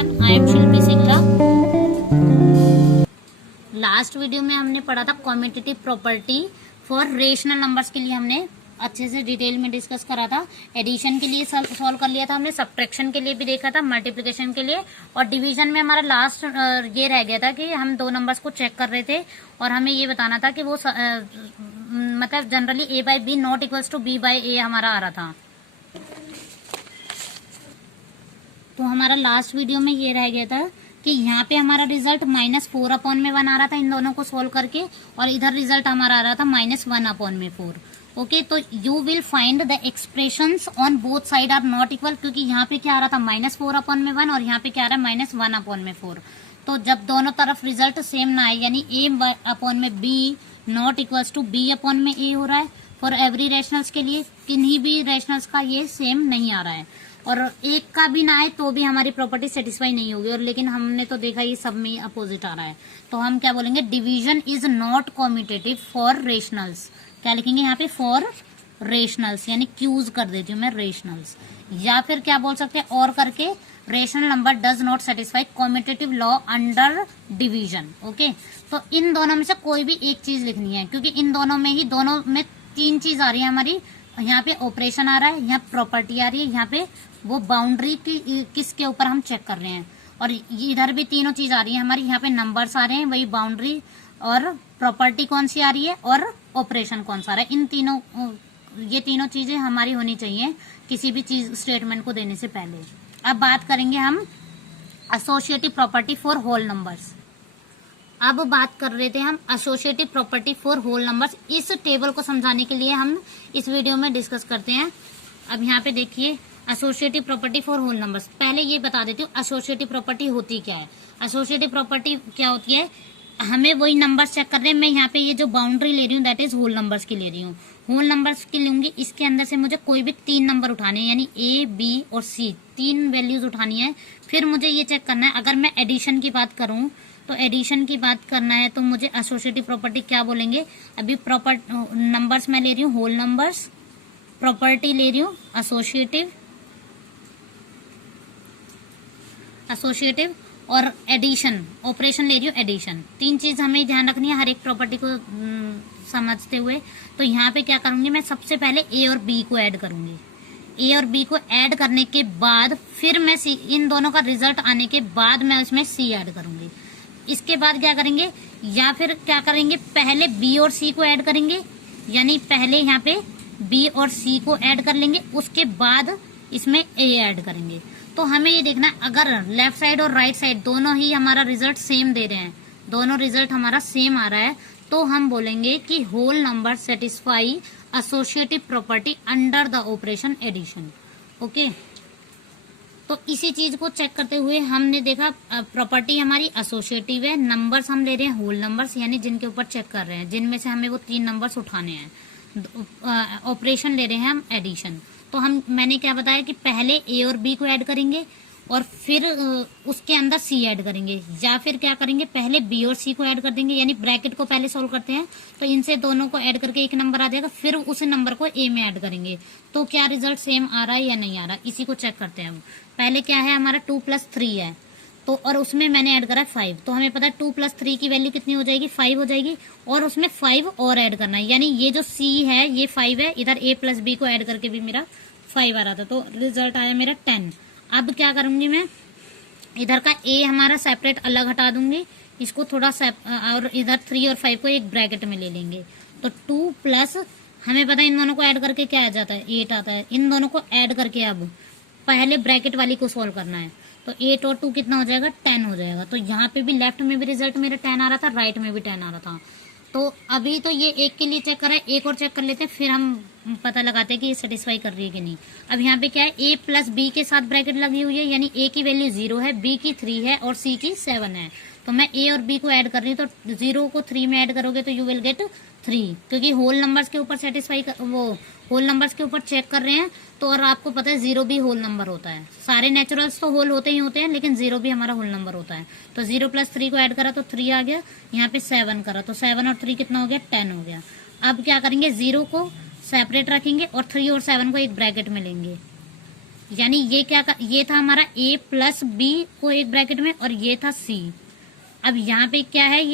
everyone, I am Shilpi Singla. Last video में हमने पढ़ा था commutative property for rational numbers के लिए हमने अच्छे से डिटेल में डिस्कस करा था। एडिशन के लिए सॉल्व कर लिया था हमने, सब्ट्रैक्शन के लिए भी देखा था, मल्टीप्लिकेशन के लिए, और डिवीजन में हमारा लास्ट ये रह गया था कि हम दो नंबर्स को चेक कर रहे थे और हमें ये बताना था कि वो मतलब generally a by b not equals to b by a हमारा आ रहा था। तो हमारा लास्ट वीडियो में ये रह गया था कि यहाँ पे हमारा रिजल्ट -4/1 आ रहा था इन दोनों को सोल्व करके, और इधर रिजल्ट हमारा आ रहा था -1/4। ओके, तो you will find the expressions on both side are not equal, क्योंकि यहाँ पे क्या आ रहा था -4/1 और यहाँ पे क्या आ रहा है -1/4। तो जब दोनों तरफ रिजल्ट सेम ना आए, यानी a/b not equals to b/a हो रहा है फॉर एवरी रैशनल्स के लिए, किन्हीं भी रैशनल्स का ये सेम नहीं आ रहा है, और एक का भी ना आए तो भी हमारी प्रॉपर्टी सेटिस्फाई नहीं होगी। और लेकिन हमने तो देखा ये सब में अपोजिट आ रहा है, तो हम क्या बोलेंगे, division is not commutative for rationals. क्या लिखेंगे यहाँ पे, फॉर रेशनल्स, यानी क्यूज कर देती हूँ मैं रेशनल्स, या फिर क्या बोल सकते हैं और करके, rational number does not satisfy commutative law under division. Okay, तो इन दोनों में से कोई भी एक चीज लिखनी है, क्योंकि इन दोनों में ही, दोनों में तीन चीज आ रही है हमारी। यहाँ पे ऑपरेशन आ रहा है, यहाँ प्रॉपर्टी आ रही है, यहाँ पे वो बाउंड्री की किसके ऊपर हम चेक कर रहे हैं, और इधर भी तीनों चीज आ रही है हमारी। यहाँ पे नंबर्स आ रहे हैं, वही बाउंड्री और प्रॉपर्टी कौन सी आ रही है और ऑपरेशन कौन सा आ रहा है। इन तीनों, ये तीनों चीजें हमारी होनी चाहिए किसी भी चीज स्टेटमेंट को देने से पहले। अब बात करेंगे हम associative property for whole numbers. अब बात कर रहे थे हम associative property for whole numbers. इस टेबल को समझाने के लिए हम इस वीडियो में डिस्कस करते हैं। अब यहाँ पे देखिए, associative property for whole numbers. पहले ये बता देती हूँ एसोसिएटिव प्रॉपर्टी होती क्या है। एसोसिएटिव प्रॉपर्टी क्या होती है, हमें वही नंबर्स चेक कर रहे हैं। मैं यहाँ पे ये जो बाउंड्री ले रही हूँ दैट इज होल नंबर्स की ले रही हूँ। होल नंबर्स की लूंगी, इसके अंदर से मुझे कोई भी तीन नंबर उठाने हैं, यानी a, b और c, तीन वैल्यूज उठानी है। फिर मुझे ये चेक करना है, अगर मैं एडिशन की बात करूं तो एडिशन की बात करना है तो मुझे एसोसिएटिव प्रॉपर्टी क्या बोलेंगे। अभी नंबर्स मैं ले रही हूँ होल नंबर्स, प्रॉपर्टी ले रही हूँ एसोसिएटिव और एडिशन, ऑपरेशन ले रही हूँ एडिशन। तीन चीज हमें ध्यान रखनी है हर एक प्रॉपर्टी को समझते हुए। तो यहाँ पे क्या करूंगी, मैं सबसे पहले ए और बी को ऐड करूंगी। ए और बी को ऐड करने के बाद फिर मैं सी, इन दोनों का रिजल्ट आने के बाद मैं उसमें सी ऐड करूंगी। इसके बाद क्या करेंगे, या फिर क्या करेंगे, पहले बी और सी को ऐड करेंगे, यानी पहले यहाँ पे बी और सी को ऐड कर लेंगे, उसके बाद इसमें ए ऐड करेंगे। तो हमें ये देखना है, अगर लेफ्ट साइड और राइट साइड दोनों ही हमारा रिजल्ट सेम दे रहे हैं, दोनों रिजल्ट हमारा सेम आ रहा है, तो हम बोलेंगे कि whole number satisfy associative property under the operation addition. Okay, तो इसी चीज को चेक करते हुए हमने देखा प्रॉपर्टी हमारी एसोसिएटिव है, नंबर्स हम ले रहे हैं होल नंबर्स, यानी जिनके ऊपर चेक कर रहे हैं, जिनमें से हमें वो तीन नंबर्स उठाने हैं। ऑपरेशन ले रहे हैं हम एडिशन। तो मैंने क्या बताया कि पहले ए और बी को ऐड करेंगे और फिर उसके अंदर सी ऐड करेंगे, या फिर क्या करेंगे, पहले बी और सी को ऐड कर देंगे, यानी ब्रैकेट को पहले सोल्व करते हैं तो इनसे दोनों को ऐड करके एक नंबर आ जाएगा, फिर उस नंबर को ए में ऐड करेंगे। तो क्या रिजल्ट सेम आ रहा है या नहीं आ रहा, इसी को चेक करते हैं हम। पहले क्या है हमारा 2 + 3 है, तो और उसमें मैंने ऐड करा 5, तो हमें पता है 2 + 3 की वैल्यू कितनी हो जाएगी, 5 हो जाएगी, और उसमें 5 और ऐड करना है, यानी ये जो C है ये 5 है, इधर A + B को ऐड करके भी मेरा 5 आ रहा था, तो रिजल्ट आया मेरा 10। अब क्या करूंगी मैं, इधर का A हमारा सेपरेट अलग हटा दूंगी, इसको थोड़ा और इधर 3 और 5 को एक ब्रैकेट में ले लेंगे, तो 2 प्लस, हमें पता है इन दोनों को ऐड करके क्या आ जाता है, 8 आता है। इन दोनों को ऐड करके अब पहले ब्रैकेट वाली को सोल्व करना है, तो 8 और 2 कितना हो जाएगा, 10 हो जाएगा। तो यहाँ पे भी लेफ्ट में भी रिजल्ट मेरा 10 आ रहा था, राइट में भी 10 आ रहा था। तो अभी तो ये एक के लिए चेक करा है, एक और चेक कर लेते हैं, फिर हम पता लगाते हैं कि ये सेटिस्फाई कर रही है कि नहीं। अब यहाँ पे क्या है, A + B के साथ ब्रैकेट लगी हुई है, यानी A की वैल्यू 0 है, B की 3 है और C की 7 है। तो मैं A और B को ऐड कर रही हूँ, तो 0 को 3 में ऐड करोगे तो यू विल गेट 3, क्योंकि होल नंबर्स के ऊपर होल नंबर्स के ऊपर चेक कर रहे हैं। तो और आपको पता है 0 भी होल नंबर होता है, सारे नेचुरल्स तो होल होते ही होते हैं, लेकिन 0 भी हमारा होल नंबर होता है। तो 0 + 3 को ऐड करा तो 3 आ गया, यहाँ पे 7 करा तो 7 और 3 कितना हो गया, 10 हो गया। अब क्या करेंगे, 0 को सेपरेट रखेंगे और 3 और 7 को एक ब्रैकेट में लेंगे, यानी ये ये था हमारा a प्लस बी को एक ब्रैकेट में, और ये था c। अब यहाँ पे क्या है,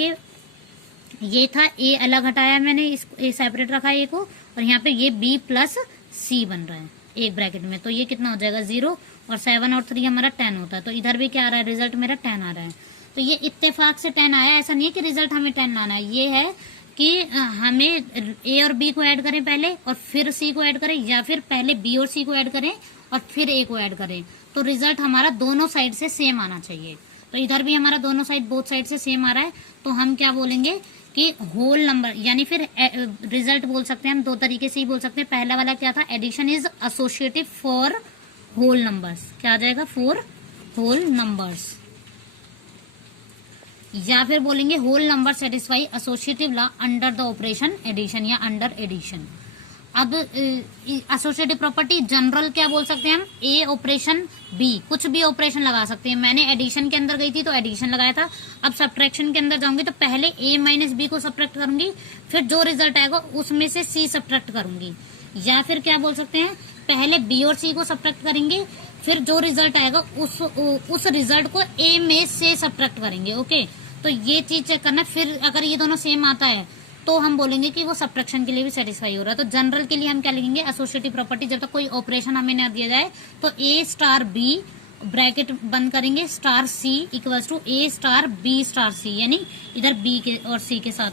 ये था a अलग हटाया मैंने, इसको a सेपरेट रखा है a को, और यहाँ पे ये b प्लस c बन रहा है एक ब्रैकेट में। तो ये कितना हो जाएगा 0, और 7 और 3 हमारा 10 होता है। तो इधर भी क्या आ रहा है, रिजल्ट मेरा 10 आ रहा है। तो ये इत्तेफाक से 10 आया, ऐसा नहीं है कि रिजल्ट हमें 10 लाना है। ये है कि हमें a और b को ऐड करें पहले और फिर c को ऐड करें, या फिर पहले b और c को ऐड करें और फिर a को ऐड करें। तो रिजल्ट हमारा दोनों साइड से सेम आना चाहिए। तो इधर भी हमारा दोनों साइड, बोथ साइड से सेम आ रहा है। तो हम क्या बोलेंगे कि होल नंबर, यानी फिर रिजल्ट बोल सकते हैं हम दो तरीके से ही बोल सकते हैं। पहला वाला क्या था, addition is associative for whole numbers. क्या आ जाएगा, फॉर होल नंबर्स। या फिर बोलेंगे whole number satisfy associative law under the operation addition या अंडर एडिशन। अब एसोसिएटिव प्रॉपर्टी जनरल क्या बोल सकते हैं हम, ए ऑपरेशन बी, कुछ भी ऑपरेशन लगा सकते हैं। मैंने एडिशन के अंदर गई थी तो एडिशन लगाया था। अब सब्ट्रैक्शन के अंदर जाऊंगी तो पहले ए माइनस बी को सब्ट्रैक्ट करूंगी, फिर जो रिजल्ट आएगा उसमें से सी सब्ट्रैक्ट करूंगी। या फिर क्या बोल सकते हैं, पहले बी और सी को सब्ट्रैक्ट करेंगे, फिर जो रिजल्ट आएगा उस रिजल्ट को ए में से सब्ट्रैक्ट करेंगे। ओके, तो ये चीज चेक करना। फिर अगर ये दोनों सेम आता है तो हम बोलेंगे कि वो सब्ट्रैक्शन के लिए भी सेटिस्फाई हो रहा है। तो जनरल के लिए हम क्या लिखेंगे, एसोसिएटिव प्रॉपर्टी, जब तक कोई ऑपरेशन हमें न दिया जाए तो ए स्टार बी ब्रैकेट बंद करेंगे star C equals to A star B star C, यानी इधर बी के और सी के साथ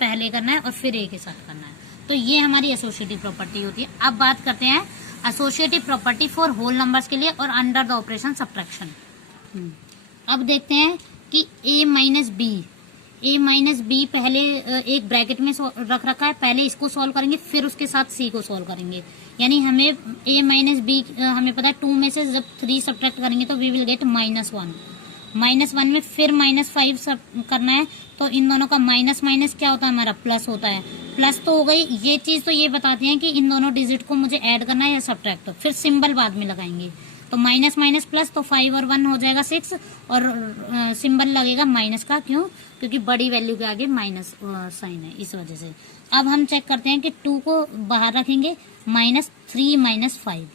पहले करना है और फिर ए के साथ करना है। तो ये हमारी एसोसिएटिव प्रॉपर्टी होती है। अब बात करते हैं associative property for whole numbers के लिए और अंडर द ऑपरेशन सब्ट्रैक्शन। अब देखते हैं कि a माइनस बी पहले एक ब्रैकेट में रख रखा है, पहले इसको सॉल्व करेंगे फिर उसके साथ c को सॉल्व करेंगे। यानी हमें a माइनस बी हमें पता है 2 में से जब 3 सब्ट्रैक्ट करेंगे तो वी विल गेट -1। -1 में फिर -5 करना है, तो इन दोनों का माइनस माइनस क्या होता है, हमारा प्लस होता है। प्लस तो हो गई, ये चीज तो ये बताती है कि इन दोनों डिजिट को मुझे ऐड करना है या सब्ट्रैक्ट। फिर सिंबल बाद में लगाएंगे, तो माइनस माइनस प्लस, तो 5 और 1 हो जाएगा 6, और सिंबल लगेगा माइनस का। क्यों, क्योंकि बड़ी वैल्यू के आगे माइनस साइन है, इस वजह से। अब हम चेक करते हैं कि 2 को बाहर रखेंगे, -3 -5।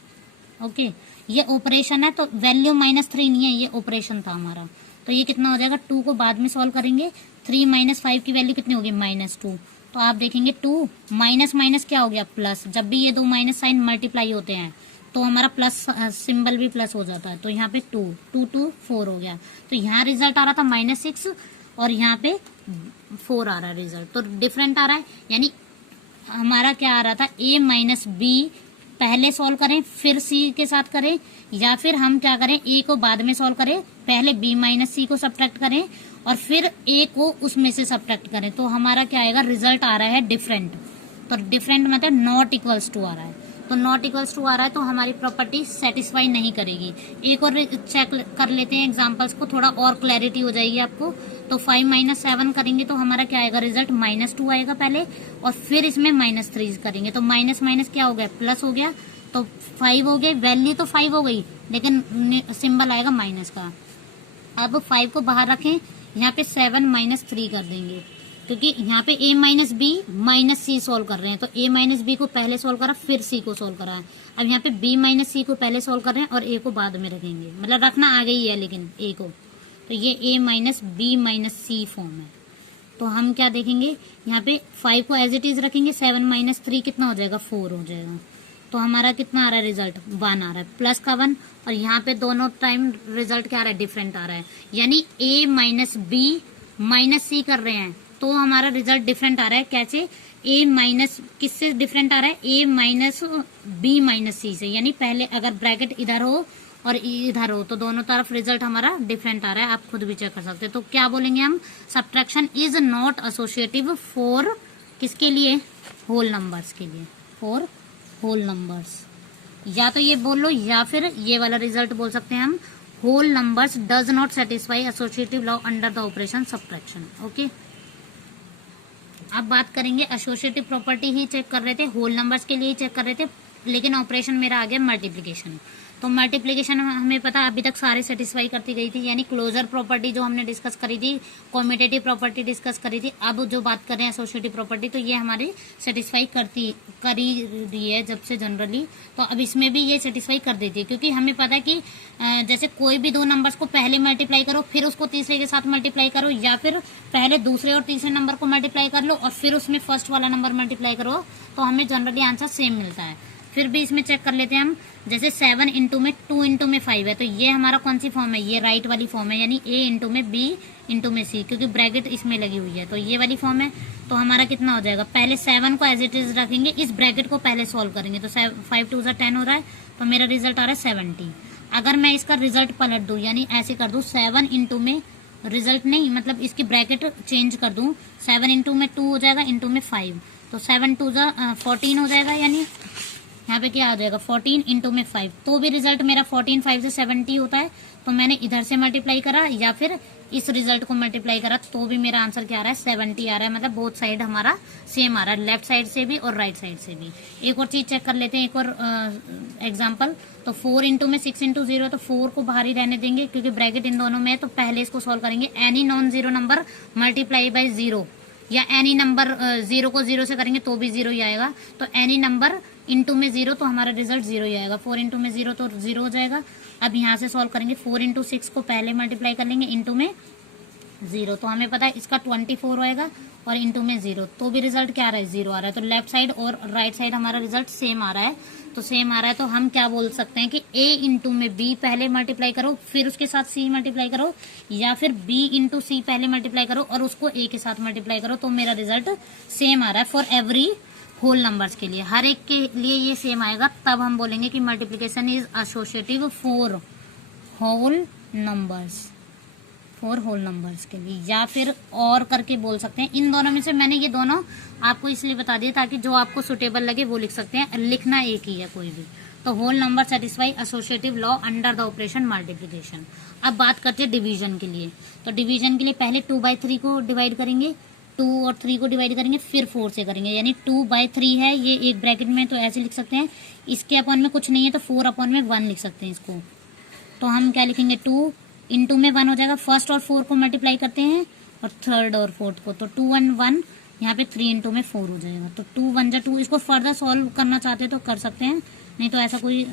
ओके, ये ऑपरेशन है तो वैल्यू -3 नहीं है, ये ऑपरेशन था हमारा। तो ये कितना हो जाएगा, 2 को बाद में सॉल्व करेंगे, 3 - 5 की वैल्यू कितनी होगी, -2। तो आप देखेंगे 2 माइनस माइनस क्या हो गया, प्लस। जब भी ये दो माइनस साइन मल्टीप्लाई होते हैं तो हमारा प्लस सिंबल भी प्लस हो जाता है। तो यहाँ पे 2 2 4 हो गया। तो यहाँ रिजल्ट आ रहा था -6 और यहाँ पे 4 आ रहा है रिजल्ट, तो डिफरेंट आ रहा है। यानी हमारा क्या आ रहा था, a माइनस बी पहले सॉल्व करें फिर c के साथ करें, या फिर हम क्या करें, a को बाद में सॉल्व करें, पहले b माइनस सी को सब्ट्रैक्ट करें और फिर a को उसमें से सब्ट्रैक्ट करें। तो हमारा क्या आएगा, रिजल्ट आ रहा है डिफरेंट। तो डिफरेंट मतलब नॉट इक्वल्स टू आ रहा है। तो नॉट इक्वल्स टू आ रहा है तो हमारी प्रॉपर्टी सेटिस्फाई नहीं करेगी। एक और चेक कर लेते हैं एग्जांपल्स को, थोड़ा और क्लैरिटी हो जाएगी आपको। तो 5 - 7 करेंगे तो हमारा क्या आएगा, रिजल्ट -2 आएगा पहले, और फिर इसमें -3 करेंगे तो माइनस माइनस क्या हो गया, प्लस हो गया। तो 5 हो गए, वैल्यू तो 5 हो गई लेकिन सिंबल आएगा माइनस का। अब 5 को बाहर रखें, यहाँ पे 7 - 3 कर देंगे, क्योंकि यहाँ पे a minus b minus c solve कर रहे हैं। तो a माइनस बी को पहले सोल्व करा फिर c को सोल्व करा है। अब यहाँ पे b माइनस सी को पहले सोल्व कर रहे हैं और a को बाद में रखेंगे, मतलब रखना आ गई है लेकिन a को। तो ये a minus b minus c form है। तो हम क्या देखेंगे, यहाँ पे 5 को एज इट इज रखेंगे, 7 - 3 कितना हो जाएगा, 4 हो जाएगा। तो हमारा कितना आ रहा है रिजल्ट, 1 आ रहा है, प्लस का 1। और यहाँ पे दोनों टाइम रिजल्ट क्या आ रहा है, डिफरेंट आ रहा है। यानी a माइनस बी माइनस सी कर रहे हैं तो हमारा रिजल्ट डिफरेंट आ रहा है। कैसे, a माइनस किससे डिफरेंट आ रहा है, a माइनस बी माइनस सी से। यानी पहले अगर ब्रैकेट इधर हो और इधर हो तो दोनों तरफ रिजल्ट हमारा डिफरेंट आ रहा है। आप खुद भी चेक कर सकते हैं। तो क्या बोलेंगे हम, subtraction is not associative for किसके लिए, होल नंबर्स के लिए, फॉर होल नंबर्स। या तो ये बोल लो या फिर ये वाला रिजल्ट बोल सकते हैं हम, whole numbers does not satisfy associative law under the operation subtraction. Okay, अब बात करेंगे एसोसिएटिव प्रॉपर्टी ही चेक कर रहे थे, होल नंबर्स के लिए ही चेक कर रहे थे, लेकिन ऑपरेशन मेरा आ गया मल्टीप्लिकेशन। तो मल्टीप्लिकेशन हमें पता अभी तक सारे सेटिस्फाई करती गई थी, यानी क्लोजर प्रॉपर्टी जो हमने डिस्कस करी थी, कॉम्यूटेटिव प्रॉपर्टी डिस्कस करी थी। अब जो बात कर रहे हैं एसोसिएटिव प्रॉपर्टी, तो ये हमारी सेटिस्फाई करी रही है जब से जनरली, तो अब इसमें भी ये सेटिस्फाई कर देती है, क्योंकि हमें पता है कि जैसे कोई भी दो नंबर्स को पहले मल्टीप्लाई करो, फिर उसको तीसरे के साथ मल्टीप्लाई करो, या फिर पहले दूसरे और तीसरे नंबर को मल्टीप्लाई कर लो और फिर उसमें फर्स्ट वाला नंबर मल्टीप्लाई करो, तो हमें जनरली आंसर सेम मिलता है। फिर भी इसमें चेक कर लेते हैं हम, जैसे 7 इंटू में 2 इंटू में 5 है, तो ये हमारा कौन सी फॉर्म है, ये राइट वाली फॉर्म है, यानी A इंटू में B इंटू में C, क्योंकि ब्रैकेट इसमें लगी हुई है, तो ये वाली फॉर्म है। तो हमारा कितना हो जाएगा, पहले 7 को एज इट इज रखेंगे, इस ब्रैकेट को पहले सॉल्व करेंगे, तो 5 2 10 हो रहा है, तो मेरा रिजल्ट आ रहा है 70। अगर मैं इसका रिजल्ट पलट दूं, यानी ऐसे कर दूं, 7 इंटू में रिजल्ट नहीं, मतलब इसकी ब्रैकेट चेंज कर दूं, 7 इंटू में 2 हो जाएगा, इंटू में 5, तो 7 2 14 हो जाएगा, यानी यहाँ पे क्या आ जाएगा 14 इंटू में 5, तो भी रिजल्ट मेरा 14 5 से 70 होता है। तो मैंने इधर से मल्टीप्लाई करा या फिर इस रिजल्ट को मल्टीप्लाई करा, तो भी मेरा आंसर क्या आ रहा है 70 आ रहा है, मतलब बोथ साइड हमारा सेम आ रहा है, लेफ्ट साइड से भी और राइट साइड से भी। एक और चीज चेक कर लेते हैं, एक और एग्जाम्पल, तो 4 इंटू में 6 इंटू 0, तो 4 को बाहर ही रहने देंगे क्योंकि ब्रैकेट इन दोनों में है, तो पहले इसको सॉल्व करेंगे, any non zero number multiply by 0, या एनी नंबर 0 को 0 से करेंगे तो भी 0 ही आएगा, तो एनी नंबर इंटू में 0, तो हमारा रिजल्ट 0 ही आएगा। 4 इंटू में 0 तो 0 हो जाएगा। अब यहाँ से सॉल्व करेंगे, 4 इंटू 6 को पहले मल्टीप्लाई कर लेंगे, इंटू में 0, तो हमें पता है इसका 24 होएगा, और इंटू में 0, तो भी रिजल्ट क्या आ रहा है 0 आ रहा है। तो लेफ्ट साइड और राइट साइड हमारा रिजल्ट सेम आ रहा है, तो सेम आ रहा है, तो हम क्या बोल सकते हैं कि A इंटू में B पहले मल्टीप्लाई करो, फिर उसके साथ C मल्टीप्लाई करो, या फिर B इंटू C पहले मल्टीप्लाई करो और उसको A के साथ मल्टीप्लाई करो, तो मेरा रिजल्ट सेम आ रहा है फॉर एवरी होल नंबर्स के लिए, हर एक के लिए ये सेम आएगा। तब हम बोलेंगे कि multiplication is associative for whole numbers, for whole numbers के लिए, या फिर और करके बोल सकते हैं। इन दोनों में से मैंने ये दोनों आपको इसलिए बता दिए ताकि जो आपको सुटेबल लगे वो लिख सकते हैं, लिखना एक ही है कोई भी। तो whole number satisfy associative law under the operation multiplication. अब बात करते हैं डिवीजन के लिए, तो डिवीजन के लिए पहले 2/3 को डिवाइड करेंगे, 2 और 3 को डिवाइड करेंगे, फिर 4 से करेंगे, यानी 2/3 है ये एक ब्रैकेट में, तो ऐसे लिख सकते हैं। इसके अपॉन में कुछ नहीं है तो 4 अपॉन में 1 लिख सकते हैं इसको, तो हम क्या लिखेंगे 2 इंटू में 1 हो जाएगा, फर्स्ट और 4 को मल्टीप्लाई करते हैं और थर्ड और फोर्थ को, तो 2 1 1, यहाँ पे 3 इंटू में 4 हो जाएगा, तो 2 1 जा 2। इसको फर्दर सॉल्व करना चाहते हैं तो कर सकते हैं, नहीं तो ऐसा कोई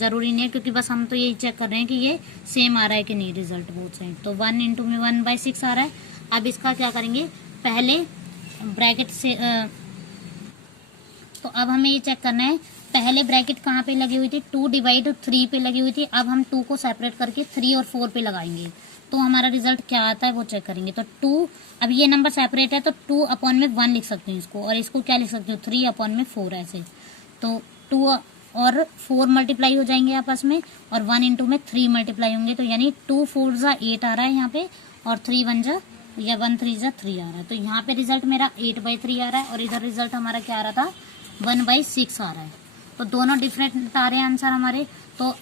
जरूरी नहीं है, क्योंकि बस हम तो यही चेक कर रहे हैं कि ये सेम आ रहा है कि नहीं रिजल्ट बोथ साइड। तो 1 इंटू में 1/6 आ रहा है। अब इसका क्या करेंगे, पहले ब्रैकेट से तो अब हमें ये चेक करना है, पहले ब्रैकेट कहाँ पे लगी हुई थी, 2/3 पे लगी हुई थी। अब हम 2 को सेपरेट करके 3 और 4 पे लगाएंगे, तो हमारा रिजल्ट क्या आता है वो चेक करेंगे। तो 2, अब ये नंबर सेपरेट है तो 2 अपॉन में 1 लिख सकते हैं इसको, और इसको क्या लिख सकते हो 3 अपॉन में 4 ऐसे। तो 2 और 4 मल्टीप्लाई हो जाएंगे आपस में, और 1 इंटू में 3 मल्टीप्लाई होंगे, तो यानी 2 4 जा 8 आ रहा है यहाँ पे, और 3 1 जा या 1 3 जा 3 आ रहा है। तो यहाँ पे रिजल्ट मेरा 8/3 आ रहा है, और इधर रिजल्ट हमारा क्या आ रहा था 1/6 आ रहा है। तो दोनों डिफरेंट आ रहे हैं आंसर हमारे, तो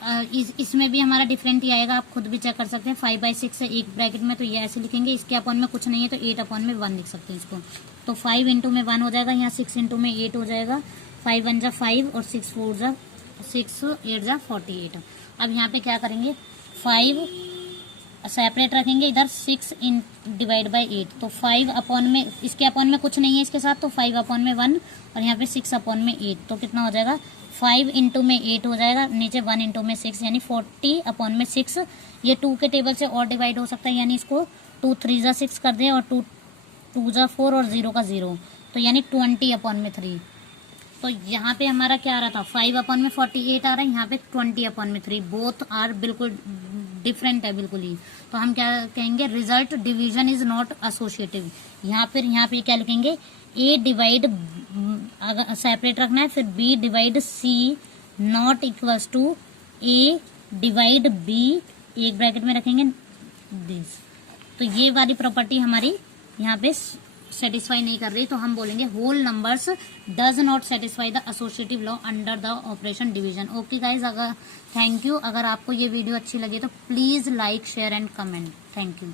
इसमें भी हमारा डिफरेंट ही आएगा, आप खुद भी चेक कर सकते हैं। 5/6 है एक ब्रैकेट में, तो ये ऐसे लिखेंगे, इसके अपॉन में कुछ नहीं है तो 8 अपॉन में 1 लिख सकते हैं इसको। तो 5 इंटू में 1 हो जाएगा, यहाँ 6 इंटू में 8 हो जाएगा, 5 1 जा 5 और 6 4 जा 6 8 जा 48। अब यहाँ पे क्या करेंगे, 5 सेपरेट रखेंगे, इधर 6 इन डिवाइड बाई 8, तो 5 अपॉन में, इसके अपॉन में कुछ नहीं है इसके साथ, तो 5 अपॉन में 1, और यहाँ पे 6 अपॉन में 8, तो कितना हो जाएगा 5 इंटू में 8 हो जाएगा, नीचे 1 इंटू में 6, यानी 40 अपॉन में 6। ये 2 के टेबल से और डिवाइड हो सकता है, यानी इसको 2 3 जा 6 कर दें, और 2 2 जा 4 और 0 का 0, तो यानी 20 अपॉन में 3। तो यहाँ पे हमारा क्या आ रहा था 5 अपॉन में 48 आ रहा है, यहाँ पे 20 अपॉन में 3, बोथ आर बिल्कुल डिफरेंट है बिल्कुल ही। तो हम क्या कहेंगे, result division is not associative. यहाँ पे क्या लिखेंगे, A डिवाइड, अगर सेपरेट रखना है, फिर B divide C not equals to A divide B, एक ब्रैकेट में रखेंगे दिस। तो ये वाली प्रॉपर्टी हमारी यहाँ पे सेटिस्फाई नहीं कर रही, तो हम बोलेंगे whole numbers does not satisfy the associative law under the operation division. Okay guys, अगर थैंक यू। अगर आपको ये वीडियो अच्छी लगी तो please like share and comment. Thank you.